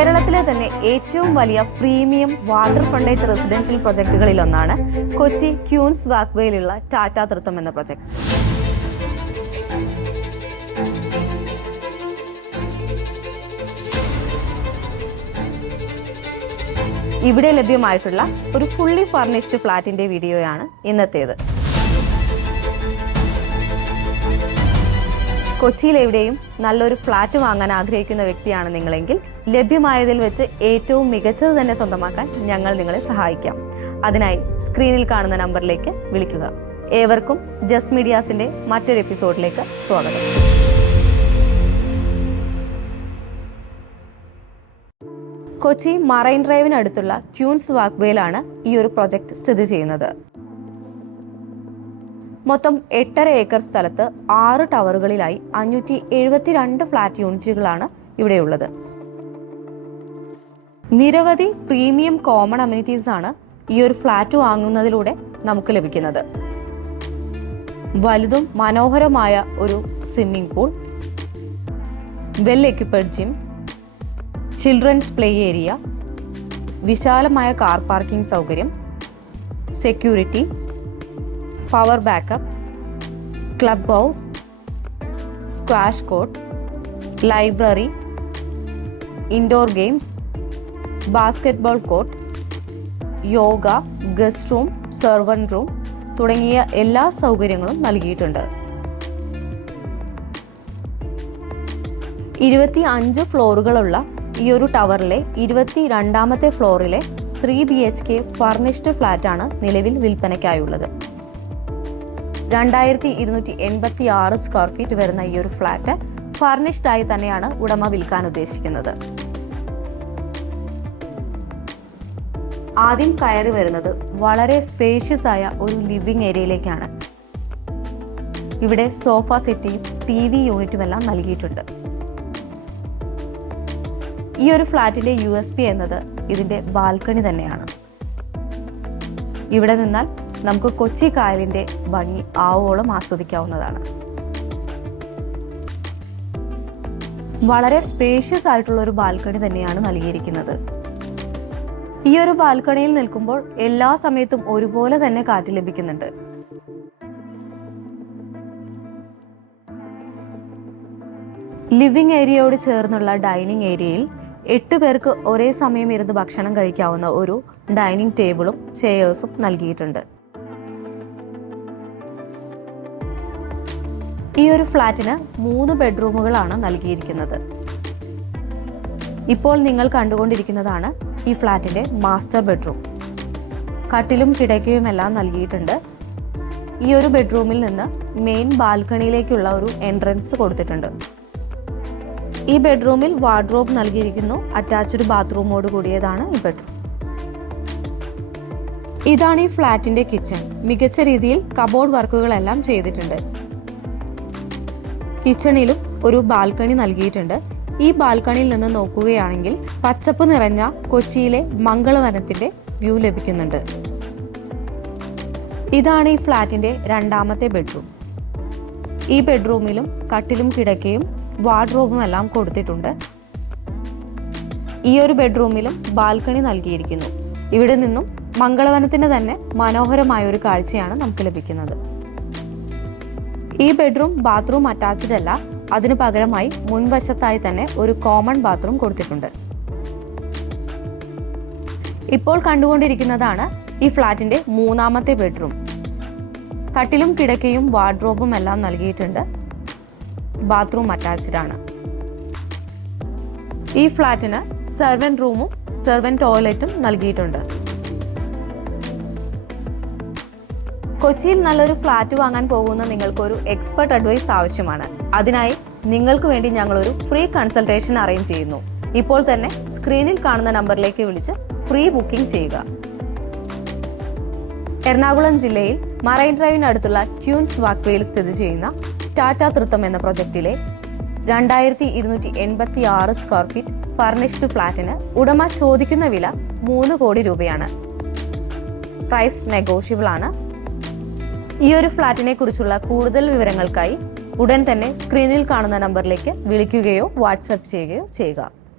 കേരളത്തിലെ തന്നെ ഏറ്റവും വലിയ പ്രീമിയം വാട്ടർ ഫ്രണ്ടേജ് റെസിഡൻഷ്യൽ പ്രൊജക്ടുകളിലൊന്നാണ് കൊച്ചി ക്യൂൻസ് വാക്വേയിലുള്ള ടാറ്റ തൃത്തം എന്ന പ്രൊജക്ട്. ഇവിടെ ലഭ്യമായിട്ടുള്ള ഒരു ഫുള്ളി ഫർണിഷ്ഡ് ഫ്ലാറ്റിന്റെ വീഡിയോയാണ് ഇന്നത്തേത്. കൊച്ചിയിൽ എവിടെയും നല്ലൊരു ഫ്ലാറ്റ് വാങ്ങാൻ ആഗ്രഹിക്കുന്ന വ്യക്തിയാണ് നിങ്ങളെങ്കിൽ ലഭ്യമായതിൽ വെച്ച് ഏറ്റവും മികച്ചത് തന്നെ സ്വന്തമാക്കാൻ ഞങ്ങൾ നിങ്ങളെ സഹായിക്കാം. അതിനായി സ്ക്രീനിൽ കാണുന്ന നമ്പറിലേക്ക് വിളിക്കുക. ഏവർക്കും ജസ് മീഡിയാസിന്റെ മറ്റൊരു എപ്പിസോഡിലേക്ക് സ്വാഗതം. കൊച്ചി മറൈൻ ഡ്രൈവിനടുത്തുള്ള ക്യൂൻസ് വാക്വേയിലാണ് ഈ ഒരു പ്രൊജക്ട് സ്ഥിതി ചെയ്യുന്നത്. മൊത്തം എട്ടര ഏക്കർ സ്ഥലത്ത് ആറ് ടവറുകളിലായി അഞ്ഞൂറ്റി എഴുപത്തിരണ്ട് ഫ്ളാറ്റ് യൂണിറ്റുകളാണ് ഇവിടെയുള്ളത്. നിരവധി പ്രീമിയം കോമൺ അമ്യൂണിറ്റീസ് ആണ് ഈ ഒരു ഫ്ളാറ്റ് വാങ്ങുന്നതിലൂടെ നമുക്ക് ലഭിക്കുന്നത്. വലുതും മനോഹരമായ ഒരു swimming pool well equipped gym children's play area വിശാലമായ കാർ പാർക്കിംഗ് സൗകര്യം security power backup club house squash court library indoor games basketball court yoga guest room servant room തുടങ്ങിയ എല്ലാ സൗകര്യങ്ങളും നൽകിയിട്ടുണ്ട്. ഇരുപത്തി അഞ്ച് ഫ്ലോറുകളുള്ള ഈ ഒരു ടവറിലെ ഇരുപത്തി രണ്ടാമത്തെ ഫ്ലോറിലെ three B H K furnished ഫ്ലാറ്റാണ് നിലവിൽ വിൽപ്പനയ്ക്കായുള്ളത്. രണ്ടായിരത്തി ഇരുന്നൂറ്റി എൺപത്തി ആറ് സ്ക്വയർ ഫീറ്റ് വരുന്ന ഈ ഒരു ഫ്ലാറ്റ് ഫർണിഷ്ഡ് ആയി തന്നെയാണ് ഉടമ വിൽക്കാൻ ഉദ്ദേശിക്കുന്നത്. ആദ്യം കയറി വരുന്നത് വളരെ സ്പേഷ്യസ് ആയ ഒരു ലിവിംഗ് ഏരിയയിലേക്കാണ് ഇവിടെ സോഫ സെറ്റിയും ടി വി യൂണിറ്റും എല്ലാം നൽകിയിട്ടുണ്ട്. ഈ ഒരു ഫ്ലാറ്റിന്റെ യു എസ് പി എന്നത് ഇതിന്റെ ബാൽക്കണി തന്നെയാണ്. ഇവിടെ നിന്നാൽ നമുക്ക് കൊച്ചി കായലിന്റെ ഭംഗി ആവോളം ആസ്വദിക്കാവുന്നതാണ്. വളരെ സ്പേഷ്യസ് ആയിട്ടുള്ള ഒരു ബാൽക്കണി തന്നെയാണ് നൽകിയിരിക്കുന്നത്. ഈ ഒരു ബാൽക്കണിയിൽ നിൽക്കുമ്പോൾ എല്ലാ സമയത്തും ഒരുപോലെ തന്നെ കാറ്റ് ലഭിക്കുന്നുണ്ട്. ലിവിംഗ് ഏരിയയോട് ചേർന്നുള്ള ഡൈനിങ് ഏരിയയിൽ എട്ട് പേർക്ക് ഒരേ സമയം ഇരുന്ന് ഭക്ഷണം കഴിക്കാവുന്ന ഒരു ഡൈനിങ് ടേബിളും ചെയേഴ്സും നൽകിയിട്ടുണ്ട്. ഈ ഒരു ഫ്ലാറ്റിന് മൂന്ന് ബെഡ്റൂമുകളാണ് നൽകിയിരിക്കുന്നത്. ഇപ്പോൾ നിങ്ങൾ കണ്ടുകൊണ്ടിരിക്കുന്നതാണ് ഈ ഫ്ലാറ്റിന്റെ മാസ്റ്റർ ബെഡ്റൂം. കട്ടിലും കിടക്കയുമെല്ലാം നൽകിയിട്ടുണ്ട്. ഈ ഒരു ബെഡ്റൂമിൽ നിന്ന് മെയിൻ ബാൽക്കണിയിലേക്കുള്ള ഒരു എൻട്രൻസ് കൊടുത്തിട്ടുണ്ട്. ഈ ബെഡ്റൂമിൽ വാർഡ്രോബ് നൽകിയിരിക്കുന്നു. അറ്റാച്ച്ഡ് ബാത്റൂമോട് കൂടിയതാണ് ഈ ബെഡ്റൂം. ഇതാണ് ഈ ഫ്ലാറ്റിന്റെ കിച്ചൺ. മികച്ച രീതിയിൽ കബോർഡ് വർക്കുകളെല്ലാം ചെയ്തിട്ടുണ്ട്. കിച്ചണിലും ഒരു ബാൽക്കണി നൽകിയിട്ടുണ്ട്. ഈ ബാൽക്കണിയിൽ നിന്ന് നോക്കുകയാണെങ്കിൽ പച്ചപ്പ് നിറഞ്ഞ കൊച്ചിയിലെ മംഗളവനത്തിന്റെ വ്യൂ ലഭിക്കുന്നുണ്ട്. ഇതാണ് ഈ ഫ്ലാറ്റിന്റെ രണ്ടാമത്തെ ബെഡ്റൂം. ഈ ബെഡ്റൂമിലും കട്ടിലും കിടക്കയും വാർഡ്രോബും എല്ലാം കൊടുത്തിട്ടുണ്ട്. ഈ ഒരു ബെഡ്റൂമിലും ബാൽക്കണി നൽകിയിരിക്കുന്നു. ഇവിടെ നിന്നും മംഗളവനത്തിന്റെ തന്നെ മനോഹരമായ ഒരു കാഴ്ചയാണ് നമുക്ക് ലഭിക്കുന്നത്. ഈ ബെഡ്റൂം ബാത്റൂം അറ്റാച്ച്ഡ് അല്ല. അതിനു പകരമായി മുൻവശത്തായി തന്നെ ഒരു കോമൺ ബാത്റൂം കൊടുത്തിട്ടുണ്ട്. ഇപ്പോൾ കണ്ടുകൊണ്ടിരിക്കുന്നതാണ് ഈ ഫ്ലാറ്റിന്റെ മൂന്നാമത്തെ ബെഡ്റൂം. കട്ടിലും കിടക്കയും വാർഡ്രോബും എല്ലാം നൽകിയിട്ടുണ്ട്. ബാത്റൂം അറ്റാച്ച്ഡ് ആണ്. ഈ ഫ്ലാറ്റിന് സെർവൻ റൂമും സെർവൻ ടോയ്ലറ്റും നൽകിയിട്ടുണ്ട്. കൊച്ചിയിൽ നല്ലൊരു ഫ്ലാറ്റ് വാങ്ങാൻ പോകുന്ന നിങ്ങൾക്കൊരു എക്സ്പെർട്ട് അഡ്വൈസ് ആവശ്യമാണ്. അതിനായി നിങ്ങൾക്ക് വേണ്ടി ഞങ്ങൾ ഒരു ഫ്രീ കൺസൾട്ടേഷൻ അറേഞ്ച് ചെയ്യുന്നു. ഇപ്പോൾ തന്നെ സ്ക്രീനിൽ കാണുന്ന നമ്പറിലേക്ക് വിളിച്ച് ഫ്രീ ബുക്കിംഗ് ചെയ്യുക. എറണാകുളം ജില്ലയിൽ മറൈൻ ഡ്രൈവിനടുത്തുള്ള ക്യൂൻസ് വാക്വേയിൽ സ്ഥിതി ചെയ്യുന്ന ടാറ്റ തൃത്തം എന്ന പ്രൊജക്റ്റിലെ രണ്ടായിരത്തി ഇരുന്നൂറ്റി എൺപത്തി ആറ് സ്ക്വയർ ഫീറ്റ് ഫർണിഷ്ഡ് ഫ്ളാറ്റിന് ഉടമ ചോദിക്കുന്ന വില മൂന്ന് കോടി രൂപയാണ്. പ്രൈസ് നെഗോഷ്യബിൾ ആണ് ഈ ഒരു ഫ്ലാറ്റിനെ കുറിച്ചുള്ള കൂടുതൽ വിവരങ്ങൾക്കായി ഉടൻ തന്നെ സ്ക്രീനിൽ കാണുന്ന നമ്പറിലേക്ക് വിളിക്കുകയോ വാട്സപ്പ് ചെയ്യുകയോ ചെയ്യുക.